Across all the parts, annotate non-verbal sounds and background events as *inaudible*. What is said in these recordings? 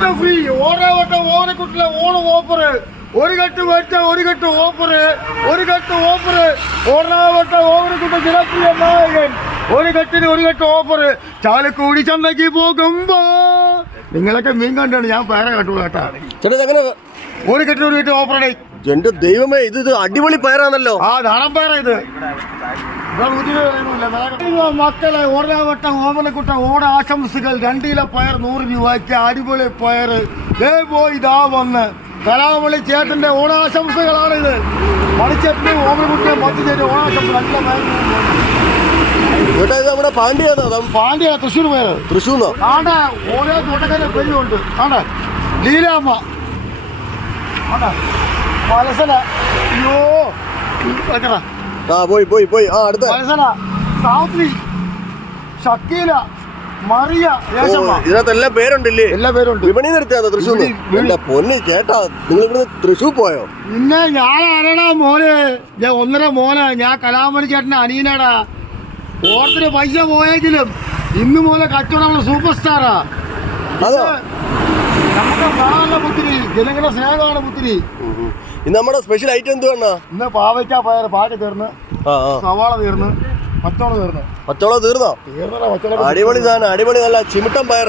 കെട്ട് ഫ്രീ ഓരോ വട്ടം ഓണക്കുട്ടിലെ ഓണം ഓഫർ ഒരു കെട്ട് വെച്ച ഒരു കെട്ട് ഓഫർ ഒരു കെട്ട് ഓഫർ ഓരോ വട്ടം ഓണക്കുട്ട ജനപ്രിയ നായകൻ. ഒരു കെട്ടിന് ഒരു കെട്ട് ഓഫർ ചാലക്കൂടി ചന്തയ്ക്ക് പോകുമ്പോ നിങ്ങളൊക്കെ മീൻ കണ്ടാണ് ഞാൻ പേരെ കണ്ടു കേട്ടാ. ചേട്ടാ ഇതെങ്ങനെ ഒരു കെട്ടിന് ഒരു കെട്ട് ഓഫർ എന്റെ ദൈവമേ ഇത് അടിപൊളി പയറാണല്ലോ. ആ നാടൻ പേര ഇത്. മക്കളെ ഓരവട്ടം ഓമനക്കുട്ട ഓണ ആശംസകൾ. രണ്ടിലെ പയർ നൂറ് രൂപയ്ക്ക് അടിപൊളി പയർ. ദേ പോയി ഇതാ വന്ന്. കലാമണി ചേട്ടന്റെ ഓണാശംസകളാണ് ഇത്. മണിച്ചേട്ടന്റെ ഓമനക്കുട്ടിയെ ചേട്ടൻ ഓണാശംസ രണ്ട് കിലോ പയർ. ചേട്ടാ ഇത് നമ്മുടെ പാണ്ഡ്യാന്നോ അതോ പാണ്ഡ്യ തൃശ്ശൂർ പയർ. തൃശ്ശൂർ ആണ്ട ഓരോ തോട്ടക്കാരെ പെരുണ്ട്. ആണ്ട ലീലാമ്മ. ആണ്ട പലസല അയ്യോ വെക്കടാ ആ പോയി പോയി പോയി. ആ അടുത്ത. സാത്രി ഷക്കീല മറിയ ഓ, യേശമ്മ. ഇതിനകത്ത് എല്ലാ പേരുണ്ടല്ലേ? എല്ലാ പേരുണ്ട്. വിപണി നിർത്തിയാ തൃശ്ശൂർ. എന്റെ പൊന്നി ചേട്ടാ നിങ്ങൾ ഇവിടുന്ന് തൃശ്ശൂർ പോയോ? പിന്നെ ഞാൻ ആരാടാ മോന്? ഞാൻ ഒന്നര മോനാ. ഞാൻ കലാമണി ചേട്ടന്റെ അനിയനാടാ. ഓർത്തിന് പൈസ പോയെങ്കിലും ഇന്ന് മുതൽ കച്ചവടം സൂപ്പർ സ്റ്റാറാ അതോ? നമ്മുടെ പുത്തിരി ജനങ്ങളുടെ സ്നേഹമാണ് പുത്തിരി. ഇന്ന് നമ്മുടെ സ്പെഷ്യൽ ഐറ്റം എന്തുവാണ് ഇന്ന് പാവയ്ക്ക പയർ പാട്ട് തീർന്ന് ആ ആ. സവാള തീർന്ന് പച്ചോള തീർന്ന്. പച്ചോളം തീർന്നോ? പച്ചോള അടിപൊളി സാധനം അടിപൊളി നല്ല ചിമിട്ടം പയർ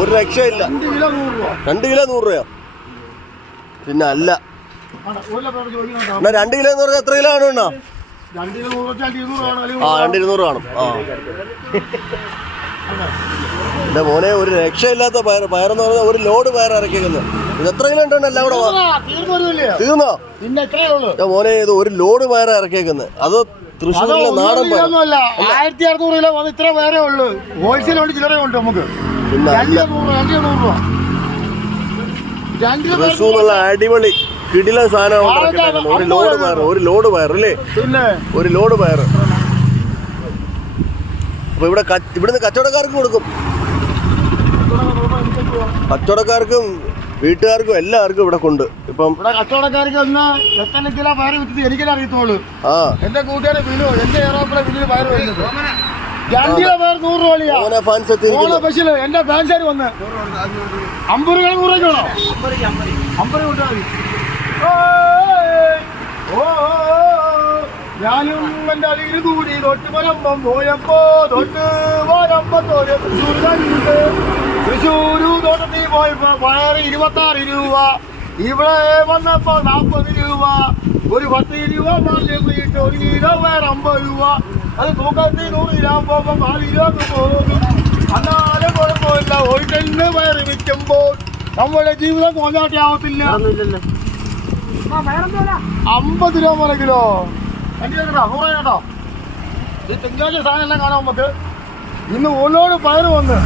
ഒരു രക്ഷയില്ല രണ്ട് കിലോ നൂറ് രൂപ. രണ്ട് കിലോ നൂറ് രൂപയോ? പിന്നെ അല്ല. എന്നാ രണ്ട് കിലോ എന്ന് പറഞ്ഞാൽ എത്ര കിലോ ആണ് എണ്ണ രണ്ട് കിലോ നൂറ് ആ രണ്ട് ഇരുന്നൂറ് കാണും ആ. *laughs* എന്റെ മോനെ ഒരു രക്ഷയില്ലാത്ത പയർ പയറെന്ന് പറഞ്ഞാൽ ഒരു ലോഡ് പയർ ഇറക്കിക്കുന്നത് ഇത് എത്ര കിലോ ഉണ്ടെന്ന് എല്ലാം കൂടെ തീർന്നു? എന്റെ മോനെ ഇത് ഒരു ലോഡ് പയർ ഇറക്കിയേക്കുന്നത് അത് തൃശ്ശൂരിലെ നാടൻ ആയിരത്തി അറുന്നൂറ് കിലോ വന്ന് ഇത്ര പേരെ ഉള്ളൂ. ഹോൾസെയിൽ ഉണ്ട് ചില്ലറ ഉണ്ട് നമുക്ക്. നല്ല അടിപൊളി കിടില സാധനം ഒരു ലോഡ് പയർ ഒരു ലോഡ് പയർ അല്ലേ? ഒരു ലോഡ് പയർ. അപ്പൊ ഇവിടെ ഇവിടുന്ന് കച്ചവടക്കാർക്ക് കൊടുക്കും. കച്ചവടക്കാർക്കും വീട്ടുകാർക്കും എല്ലാവർക്കും ഇവിടെ കൊണ്ട്. ഇപ്പം ഇവിടെ കച്ചവടക്കാർക്ക് ഒന്ന് എത്ര കിലോ പയർ വിറ്റിട്ട് എനിക്കല്ലേ അറിയത്തുള്ളൂ. ആ. എന്റെ കൂട്ടുകാരെ വിലു എന്റെ ഏറോപ്പിലെ വിലിന് പയർ വരുന്നത്. രണ്ട് കിലോ പയർ നൂറ് എന്റെ വന്ന്? അമ്പത് രൂപ നൂറ് രൂപയ്ക്കാണോ അമ്പത് രൂപ മതി. ഓയ്. ഓ, ഓ, ഓ. ഞാനും എന്റെ അളിയിൽ കൂടി തൊട്ട് വരമ്പം പോയപ്പോ തൊട്ട് തോട്ടത്തിൽ പോയപ്പോ രൂപ. ഇവിടെ വന്നപ്പോ നാൽപ്പത് രൂപ. ഒരു പത്ത് രൂപ മാസം വീട്ട് ഒരു കിലോ വേറെ അമ്പത് രൂപ. അത് തൂക്കത്തി നൂറ് ഗ്രാം പോകുമ്പോൾ നാല് രൂപ പോകും അന്നാലും കുഴപ്പമില്ല. ഒരു ടെന്ന് വിൽക്കുമ്പോൾ നമ്മുടെ ജീവിതം കൊണ്ടാട്ടിയാവത്തില്ല അമ്പത് രൂപ മുതൽ കിലോ. അഞ്ച് കേട്ടോ നൂറ് കേട്ടോ. ഈ തിങ്കളാഴ്ച സാധനം എല്ലാം കാണാം നമുക്ക്. ഇന്ന് ഒന്നോട് പയർ വന്ന്.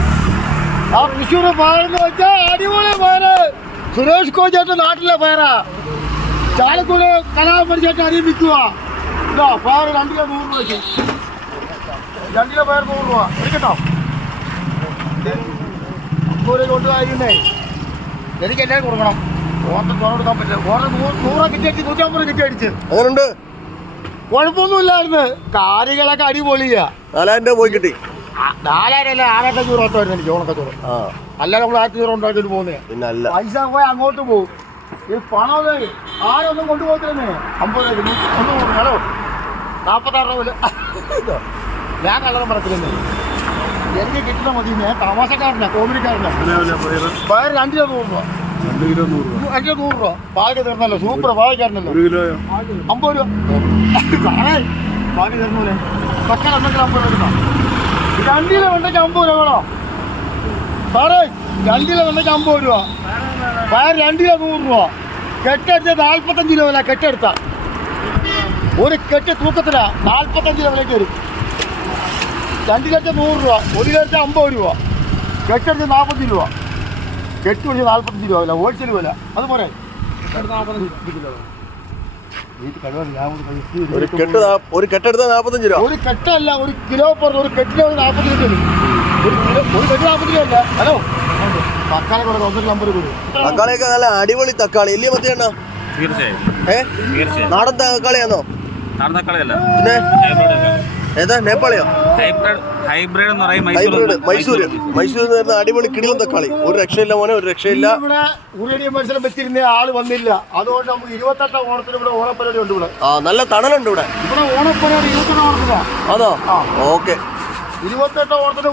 ആ തൃശ്ശൂർ പയറെന്ന് വെച്ചാൽ അടിപൊളി പയറ്. സുരേഷ് കോച്ചേട്ടൻ നാട്ടിലെ പയറാ. ചാലക്കുടി കലാപരിചേട്ടൻ അറിയിപ്പിക്കുക ഇതാ പയർ രണ്ട് കിലോ നൂറ് രൂപ വെച്ച്. രണ്ട് കിലോ പയർ നൂറ് രൂപ എടുക്കട്ടോ കൊണ്ടുപോയിരുന്നേ എനിക്ക് എല്ലാവരും കൊടുക്കണം. ഓർഡർ കൊടുക്കാൻ പറ്റില്ല. ഓർഡർ നൂറ് നൂറ് കിറ്റി അടിച്ച് നൂറ്റമ്പത് കിട്ടി അടിച്ച്. അങ്ങനുണ്ട് കുഴപ്പമൊന്നുമില്ലായിരുന്നു. കാര്യങ്ങളൊക്കെ അടിപൊളിയാ. നാലായിരം രൂപ പോയി കിട്ടി. നാലായിരം അല്ല? ആറായിരത്തി അഞ്ഞൂറ് ഓട്ടമായിരുന്നു എനിക്ക് ഓണക്കച്ചവടം ആ. അല്ല നമ്മൾ ആയിരത്തി അഞ്ഞൂറ് ഉണ്ടാക്കിട്ട് പോകുന്നേ. പിന്നെ അല്ല. പൈസ പോയി അങ്ങോട്ട് പോകും. ഈ പണം ആരൊന്നും കൊണ്ടുപോകുന്നേ അമ്പത്. ഹലോ. നാൽപ്പത്താറ് രൂപ. ഞാൻ കള്ളറും പറത്തില്ലെന്നേ എനിക്ക് കിട്ടുന്ന മതി. ഞാൻ തമാശക്കാരനാ കോമഡിക്കാരനാ. വേറെ രൂപ രണ്ട് കിലോ നൂറ് രൂപ. രണ്ട് നൂറ് രൂപ. പാക്ക് തീർന്നല്ലോ സൂപ്പർ ഒരു കിലോയോ അമ്പത് രൂപ. എന്തെങ്കിലും അമ്പത് രൂപ രണ്ട് കിലോ ഉണ്ടെങ്കിൽ അമ്പത് രൂപ വേണോ? സാറേ രണ്ട് കിലോ അമ്പത് രൂപ. പയർ രണ്ട് കിലോ നൂറ് രൂപ. കെട്ടെടുത്ത് നാൽപ്പത്തഞ്ച് രൂപ വില കെട്ടെടുത്ത. ഒരു കെട്ട് തൂക്കത്തില നാൽപ്പത്തഞ്ച് രൂപ വിലയ്ക്ക് വരും. രണ്ട് കിലോ നൂറ് രൂപ ഒരു കിലോ അമ്പത് രൂപ. കെട്ടെടുത്ത് നാൽപ്പത്തഞ്ച് രൂപ. കെട്ട് പിടിച്ച് നാൽപ്പത്തഞ്ച് രൂപ വില ഹോൾസെയിൽ വില. അത് പോരെ? ഒരു കെട്ട് ഒരു കെട്ടെടുത്താൽ നാൽപ്പത്തഞ്ച് രൂപ. ഒരു കെട്ടല്ല ഒരു കിലോ പറഞ്ഞു ഒരു കെട്ടിന് ഒരു നാൽപ്പത് രൂപ ഒരു കിലോ രൂപ ഹലോ? തക്കാളി കൊടുക്കാം ഒന്നര നമ്പർ കൂടി തക്കാളിയൊക്കെ നല്ല അടിപൊളി തക്കാളി. ഇല്ലേ മത്തിയണ്ണ? തീർച്ചയായും. നാടൻ തക്കാളിയാണോ നടന്നക്കളയല്ല പിന്നെ? ഹൈബ്രിഡ് ഏതാ? നേപ്പാളിയോ? ഹൈബ്രിഡ് ഹൈബ്രിഡ് എന്ന് പറയും മൈസൂർ ഹൈബ്രിഡ് മൈസൂര് മൈസൂരിൽ നിന്ന് വരുന്ന അടിപൊളി കിടിലം തക്കാളി. ഒരു രക്ഷയില്ല മോനെ ഒരു രക്ഷയില്ല. ഇവിടെ ഉറിയടി മത്സരം വെച്ചിരുന്ന ആൾ വന്നില്ല. അതുകൊണ്ട് നമുക്ക് ഇരുപത്തെട്ടാം ഓണത്തിന് ഇവിടെ ഓണപ്പരിപാടി ഉണ്ട് ഇവിടെ. ആ നല്ല തണലുണ്ട് ഇവിടെ. ഇവിടെ ഓണപ്പരിപാടി ഇരുപത്തെട്ടാം ഓണത്തിനാ. അതോ ഓക്കെ. ഇരുപത്തെട്ടാം ഓണത്തിന്